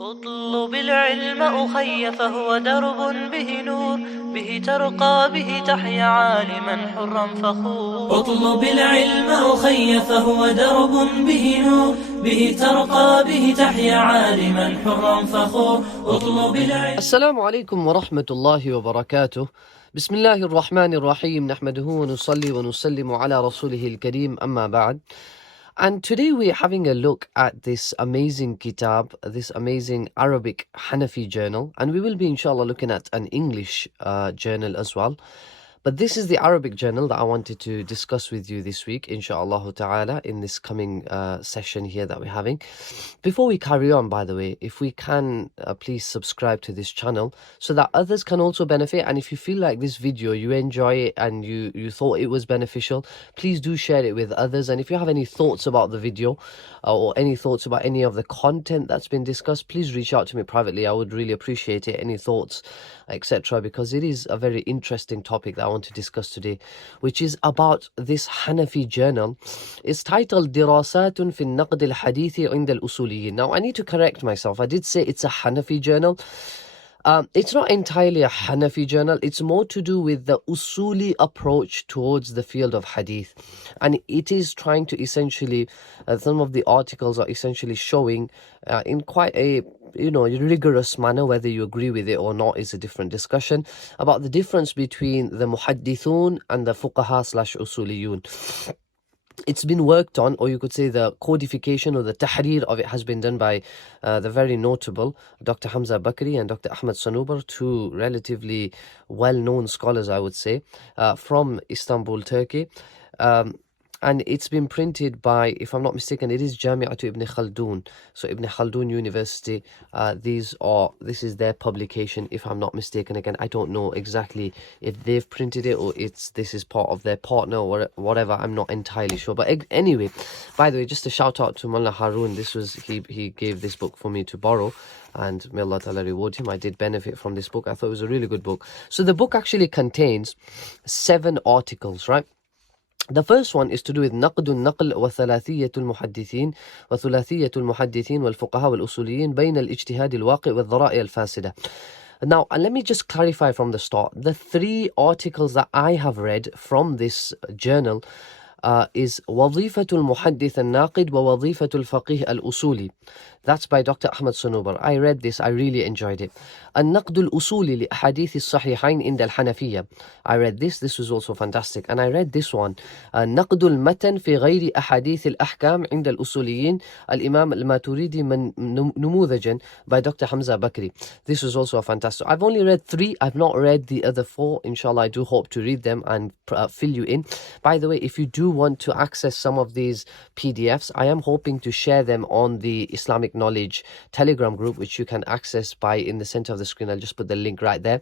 اطلب العلم أخي فهو درب به نور به ترقى به تحيا عالما حرا فخور. اطلب العلم أخي فهو درب به نور به ترقى به تحيا عالما حرا فخور. اطلب العلم. السلام عليكم ورحمة الله وبركاته. بسم الله الرحمن الرحيم. نحمده ونصلي ونسلم على رسوله الكريم أما بعد. And today we're having a look at this amazing kitab, this amazing Arabic Hanafi journal, and we will be inshallah looking at an English journal as well. But this is the Arabic journal that I wanted to discuss with you this week, inshallah ta'ala, in this coming session here that we're having. Before we carry on, by the way, if we can please subscribe to this channel so that others can also benefit. And if you feel like this video, you enjoy it and you thought it was beneficial, please do share it with others. And if you have any thoughts about the video or any thoughts about any of the content that's been discussed, please reach out to me privately. I would really appreciate it, any thoughts, etc., because it is a very interesting topic that I want to discuss today, which is about this Hanafi journal. It's titled Dirasat fi al-Hadithi Indal al-Usuliyyin. Now I need to correct myself. I did say it's a Hanafi journal. It's not entirely a Hanafi journal. It's more to do with the Usuli approach towards the field of Hadith. And it is trying to essentially, some of the articles are essentially showing in quite a rigorous manner, whether you agree with it or not is a different discussion, about the difference between the Muhaddithun and the Fuqaha/Usuliyyun. It's been worked on, or you could say the codification or the tahrir of it has been done by the very notable Dr. Hamza Bakri and Dr. Ahmad Sanubar, two relatively well-known scholars, I would say, from Istanbul, Turkey. And it's been printed by, if I'm not mistaken, it is Jami'atu Ibn Khaldun. So Ibn Khaldun University, this is their publication, if I'm not mistaken. Again, I don't know exactly if they've printed it or this is part of their partner or whatever. I'm not entirely sure. But anyway, by the way, just a shout out to Mullah Harun. He gave this book for me to borrow. And may Allah Ta'ala reward him. I did benefit from this book. I thought it was a really good book. So the book actually contains 7 articles, right? The first one is to do with نقد النقل وثلاثية المحدثين وثلاثية المحدثين والفقهاء والأصوليين بين الاجتهاد الواقع والذرائع الفاسدة. Now, let me just clarify from the start. The 3 articles that I have read from this journal is وظيفة المحدث الناقد ووظيفة الفقيه الأصولي. That's by Dr. Ahmad Sanubar. I read this. I really enjoyed it. النقد الأصولي لأحاديث الصحيحين عند الحنفية. I read this. This was also fantastic. And I read this one. نقد المتن في غير أحاديث الأحكام عند الأصوليين الإمام الماتريدي من نموذجا by Dr. Hamza Bakri. This was also a fantastic. I've only read 3. I've not read the other 4. Inshallah, I do hope to read them and fill you in. By the way, if you do want to access some of these PDFs, I am hoping to share them on the Islamic Knowledge Telegram group, which you can access by in the center of the screen. I'll just put the link right there,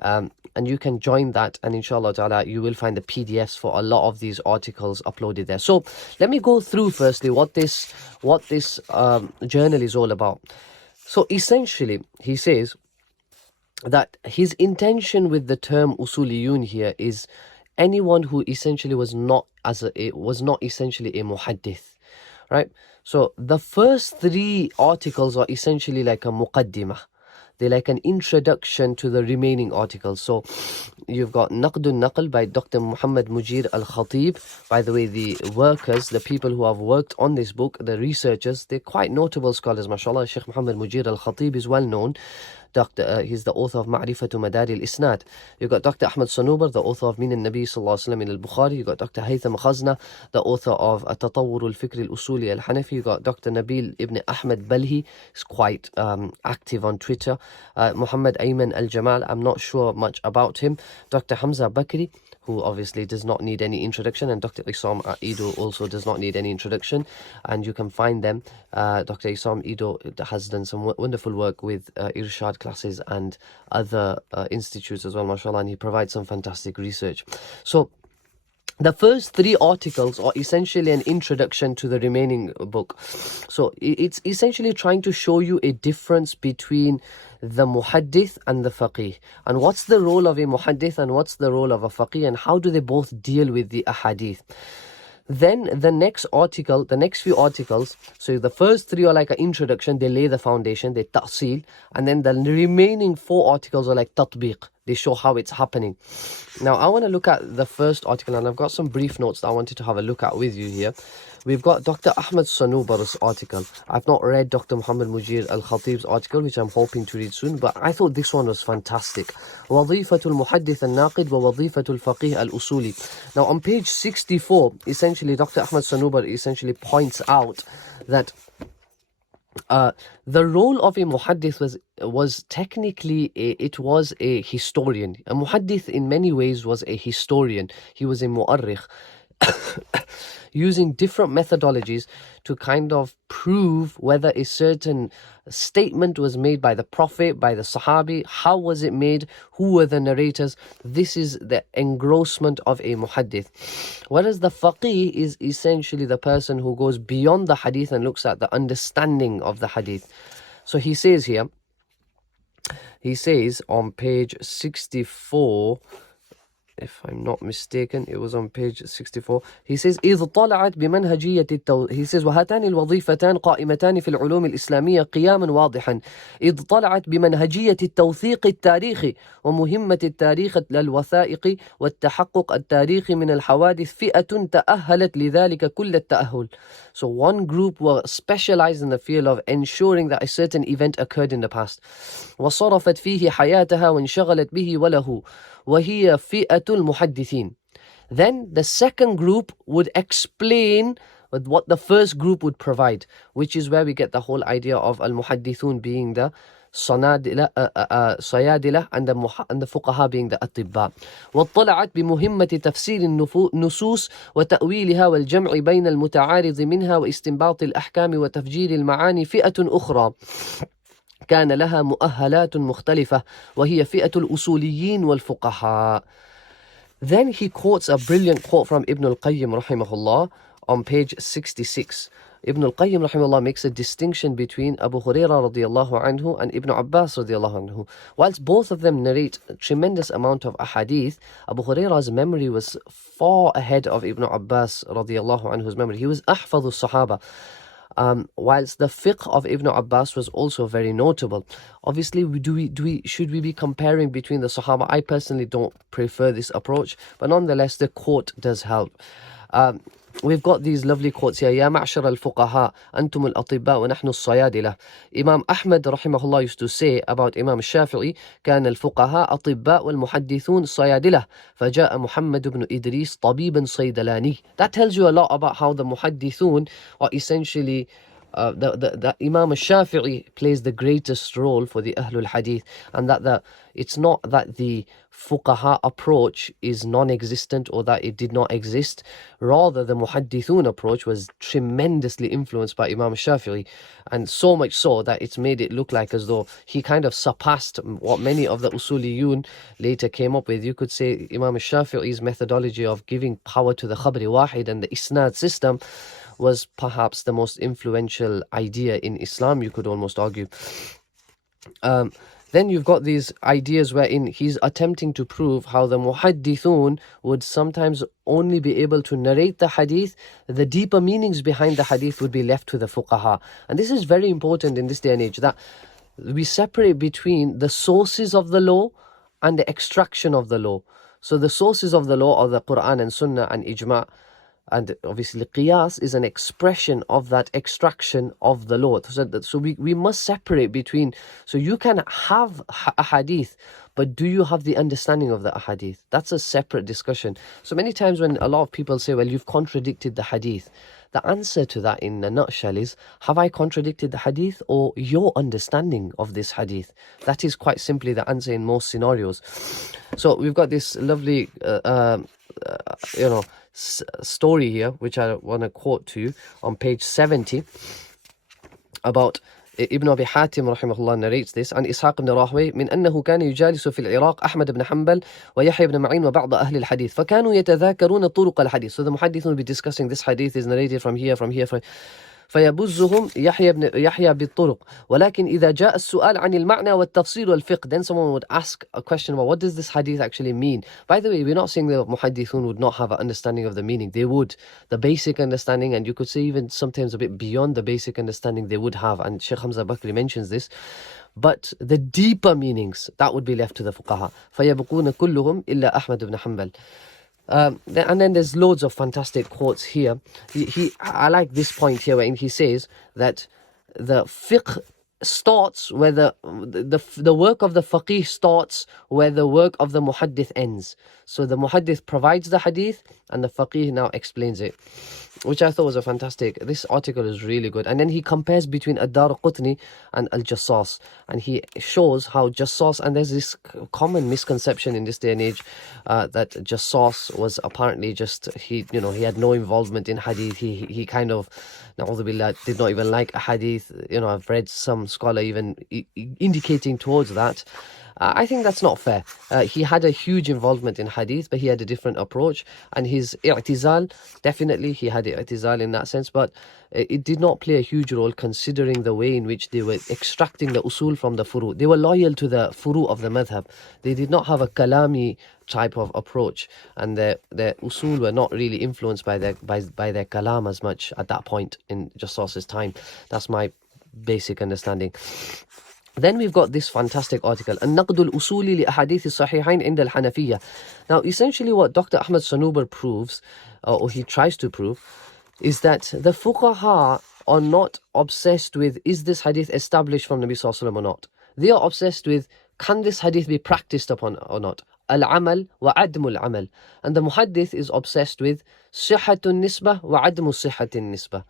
and you can join that, and inshallah ta'ala you will find the PDFs for a lot of these articles uploaded there. So let me go through firstly what this journal is all about. So essentially he says that his intention with the term Usuliyyin here is anyone who essentially was not essentially a muhaddith, right? So the first 3 articles are essentially like a muqaddimah. They're like an introduction to the remaining articles. So you've got Naqdun Naql by Dr. Muhammad Mujir al-Khatib. By the way, the workers, the people who have worked on this book, the researchers, they're quite notable scholars, mashallah. Sheikh Muhammad Mujir al-Khatib is well known. He's the author of Ma'rifatu Madari al-Isnad. You've got Dr. Ahmad Sanubar, the author of Min al-Nabi sallallahu alaihi wasallam al-Bukhari. You've got Dr. Haytham Khazna, the author of At-Tatawwur al-Fikr al-Usuli al-Hanafi. You've got Dr. Nabil ibn Ahmed Balhi, he's quite active on Twitter. Muhammad Ayman al-Jamal, I'm not sure much about him. Dr. Hamza Bakri, who obviously does not need any introduction, and Dr. Isam Ido also does not need any introduction, and you can find them. Dr. Isam Ido has done some wonderful work with Irshad classes and other institutes as well, mashallah, and he provides some fantastic research. So the first 3 articles are essentially an introduction to the remaining book. So it's essentially trying to show you a difference between the muhaddith and the faqih, and what's the role of a muhaddith and what's the role of a faqih, and how do they both deal with the ahadith. Then the next article, the next few articles, so the first 3 are like an introduction, they lay the foundation, they ta'sil, and then the remaining 4 articles are like tatbiq, they show how it's happening. Now I want to look at the first article, and I've got some brief notes that I wanted to have a look at with you here. We've got Dr. Ahmed Sanubar's article. I've not read Dr. Muhammad Mujir al-Khatib's article, which I'm hoping to read soon, but I thought this one was fantastic. وظيفة المحدث الناقد ووظيفة الفقيه الأصولي. Now on page 64, essentially Dr. Ahmed Sanubar essentially points out that the role of a muhaddith was technically it was a historian. A muhaddith in many ways was a historian. He was a mu'arrikh, using different methodologies to kind of prove whether a certain statement was made by the Prophet, by the Sahabi, how was it made, who were the narrators. This is the engrossment of a muhaddith. Whereas the faqih is essentially the person who goes beyond the hadith and looks at the understanding of the hadith. So he says here, he says on page 64, if I'm not mistaken, it was on page 64. He says إذ طلعت بمنهجية he says وهاتان الوظيفتان قائمتان في العلوم الإسلامية قياما واضحا إذ طلعت بمنهجية التوثيق التاريخي ومهمة التاريخ للوثائق والتحقق التاريخي من الحوادث فئة تأهلت لذلك كل التأهل. So one group were specialized in the field of ensuring that a certain event occurred in the past. وصرفت فيه حياتها وانشغلت به وله وهي فئة المحدثين. Then the second group would explain with what the first group would provide, which is where we get the whole idea of al-muhaddithun being the صيادلة and the fuqaha being the atibba. واطلعت بمهمة تفسير النصوص وتأويلها والجمع بين المتعارض منها واستنباط الأحكام وتفجير المعاني فئة أخرى كان لها مؤهلات مختلفة وهي فئة الأصوليين والفقهاء. Then he quotes a brilliant quote from Ibn al-Qayyim rahimahullah on page 66. Ibn al-Qayyim rahimahullah makes a distinction between Abu Hurairah radiyallahu anhu and Ibn Abbas radiyallahu anhu. Whilst both of them narrate a tremendous amount of ahadith, Abu Hurairah's memory was far ahead of Ibn Abbas radiyallahu anhu's memory. He was ahfadhu sahaba. Whilst the fiqh of Ibn Abbas was also very notable. Obviously, should we be comparing between the Sahaba? I personally don't prefer this approach, but nonetheless, the quote does help. We've got these lovely quotes here. يا معشر الفقهاء أنتم الأطباء ونحن الصيادلة. Imam Ahmad rahimahullah used to say about Imam Shafi'i كان الفقهاء أطباء والمحدثون صيادلة فجاء محمد بن إدريس طبيبا صيدلاني. That tells you a lot about how the muhaddithun are essentially the Imam al-Shafi'i plays the greatest role for the Ahlul Hadith, and that it's not that the fuqaha approach is non-existent or that it did not exist. Rather, the muhaddithun approach was tremendously influenced by Imam al-Shafi'i, and so much so that it's made it look like as though he kind of surpassed what many of the Usuliyyin later came up with. You could say Imam al-Shafi'i's methodology of giving power to the khabri wahid and the isnad system was perhaps the most influential idea in Islam, you could almost argue. Then you've got these ideas wherein he's attempting to prove how the muhaddithun would sometimes only be able to narrate the hadith. The deeper meanings behind the hadith would be left to the fuqaha. And this is very important in this day and age, that we separate between the sources of the law and the extraction of the law. So the sources of the law are the Quran and Sunnah and Ijma'. And obviously qiyas is an expression of that extraction of the law. So we must separate between, so you can have a hadith, but do you have the understanding of the hadith? That's a separate discussion. So many times when a lot of people say, well, you've contradicted the hadith, the answer to that in a nutshell is, have I contradicted the hadith or your understanding of this hadith? That is quite simply the answer in most scenarios. So we've got this lovely story here, which I want to quote to you on page 70, about Ibn Abi Hatim rahimahullah narrates this عن إسحاق بن راهوي من أنه كان يجالس في العراق أحمد بن حنبل ويحيى بن معين وبعض أهل الحديث فكانوا يتذاكرون طرق الحديث. So the muhaddithun will be discussing this hadith is narrated from here. فيبزهم يحيى بالطرق ولكن إذا جاء السؤال عن المعنى والتفسير والفقه, then someone would ask a question about what does this hadith actually mean. By the way, we're not saying the muhaddithun would not have an understanding of the meaning. They would, the basic understanding, and you could say even sometimes a bit beyond the basic understanding they would have, and Shaykh Hamza Bakri mentions this. But the deeper meanings, that would be left to the fuqaha. فَيَبْقُونَ كُلُّهُمْ إِلَّا أَحْمَدُ بْنَ حَنْبَلٍ. And then there's loads of fantastic quotes here. I like this point here when he says that the fiqh starts where the work of the faqih starts where the work of the muhaddith ends. So the muhaddith provides the hadith and the faqih now explains it, which I thought was a fantastic. This article is really good. And then he compares between ad-Daraqutni and al-Jassas, and he shows how Jassas, and there's this common misconception in this day and age that Jassas was apparently just, he had no involvement in hadith. He kind of, na'udhu billah, did not even like a hadith. I've read some scholar even indicating towards that. I think that's not fair. He had a huge involvement in hadith, but he had a different approach. And his i'tizal, definitely he had i'tizal in that sense, but it did not play a huge role considering the way in which they were extracting the usul from the furu. They were loyal to the furu of the madhab. They did not have a kalami type of approach, and their usul were not really influenced by their kalam as much at that point in Jassas's time. That's my basic understanding. Then we've got this fantastic article, النقد الأصولي لأحاديث الصحيحين عند الحنفية. Now, essentially what Dr. Ahmad Sanubar proves, or he tries to prove, is that the fuqaha are not obsessed with, is this hadith established from Nabi Sallallahu Alaihi Wasallam or not? They are obsessed with, can this hadith be practiced upon or not? Al-amal wa admu al-amal. And the muhaddith is obsessed with sihhatun nisbah wa admu sihhatin nisbah.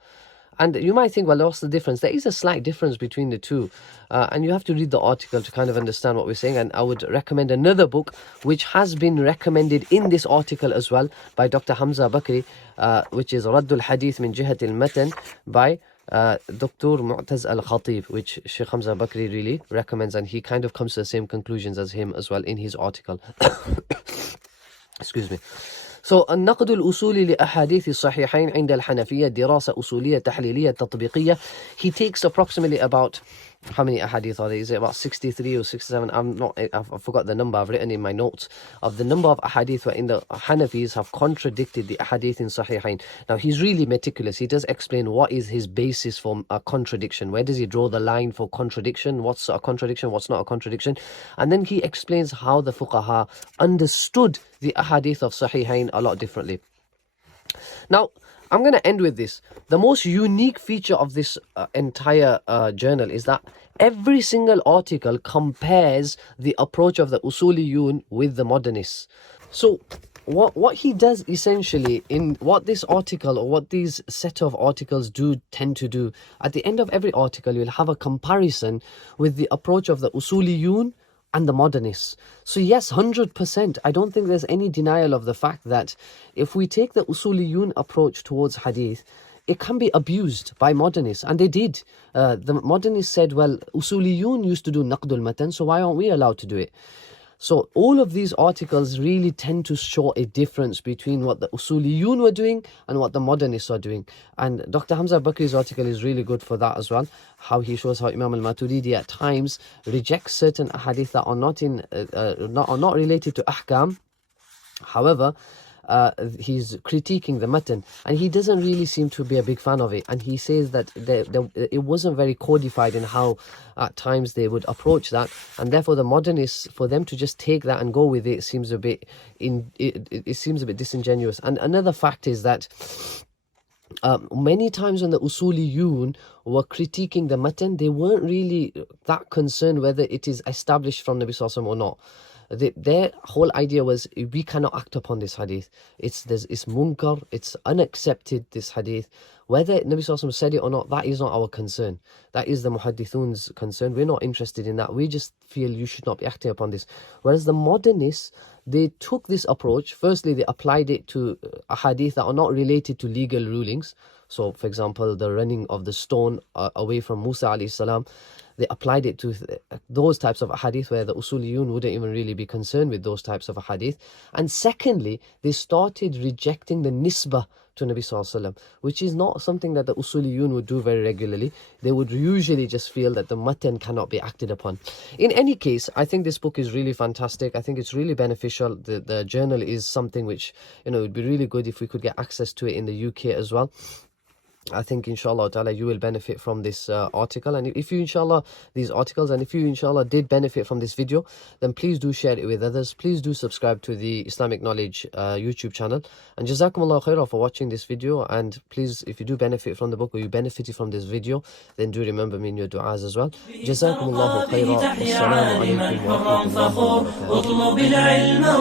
And you might think, well, what's the difference? There is a slight difference between the two. And you have to read the article to kind of understand what we're saying. And I would recommend another book, which has been recommended in this article as well, by Dr. Hamza Bakri, which is Radd al-Hadith min Jihat al-Matan, by Dr. Mu'taz al-Khatib, which Sheikh Hamza Bakri really recommends. And he kind of comes to the same conclusions as him as well in his article. Excuse me. So, النقد الأصولي لأحاديث الصحيحين عند الحنفية دراسة أصولية تحليلية تطبيقية. He takes approximately about, how many ahadith are there? Is it about 63 or 67? I forgot the number. I've written in my notes of the number of ahadith where in the Hanafis have contradicted the ahadith in Sahihain. Now, he's really meticulous. He does explain what is his basis for a contradiction. Where does he draw the line for contradiction? What's a contradiction? What's not a contradiction? And then he explains how the fuqaha understood the ahadith of Sahihain a lot differently. Now, I'm going to end with this. The most unique feature of this entire journal is that every single article compares the approach of the Usuliyyin with the modernists. So what he does essentially in what this article or what these set of articles tend to do, at the end of every article you'll have a comparison with the approach of the Usuliyyin and the modernists. So yes, 100%, I don't think there's any denial of the fact that if we take the Usuliyyin approach towards hadith, it can be abused by modernists, and they did. The modernists said, well, Usuliyyin used to do naqdul matan, so why aren't we allowed to do it? So all of these articles really tend to show a difference between what the Usuliyyin were doing and what the modernists are doing. And Dr. Hamza Bakri's article is really good for that as well. How he shows how Imam al-Maturidi at times rejects certain ahadith that are not related to ahkam. However, he's critiquing the matan, and he doesn't really seem to be a big fan of it, and he says that it wasn't very codified in how at times they would approach that, and therefore the modernists, for them to just take that and go with it, seems a bit it seems a bit disingenuous. And another fact is that many times when the Usuliyyin were critiquing the matan, they weren't really that concerned whether it is established from Nabi Sallallahu Alaihi Wasallam or not. Their whole idea was, we cannot act upon this hadith. It's munkar, it's unaccepted, this hadith. Whether Nabi Sallallahu Alaihi Wasallam said it or not, that is not our concern. That is the muhaddithun's concern. We're not interested in that. We just feel you should not be acting upon this. Whereas the modernists, they took this approach. Firstly, they applied it to ahadith that are not related to legal rulings. So, for example, the running of the stone away from Musa alayhi salam. they applied it to those types of ahadith where the Usuliyyin wouldn't even really be concerned with those types of ahadith. And secondly, they started rejecting the nisbah to Nabi Sallallahu Alaihi Wasallam, which is not something that the Usuliyyin would do very regularly. They would usually just feel that the matan cannot be acted upon. In any case, I think this book is really fantastic. I think it's really beneficial. The journal is something which, it would be really good if we could get access to it in the UK as well. I think inshallah ta'ala you will benefit from this article, and if you inshallah these articles, and if you inshallah did benefit from this video, then please do share it with others. Please do subscribe to the Islamic Knowledge YouTube channel, and jazakumullah khairah for watching this video. And please, if you do benefit from the book or you benefited from this video, then do remember me in your du'as as well. Jazakumullah khairah. Wassalamu alaikum wa rahmatullahi wa barakatuh.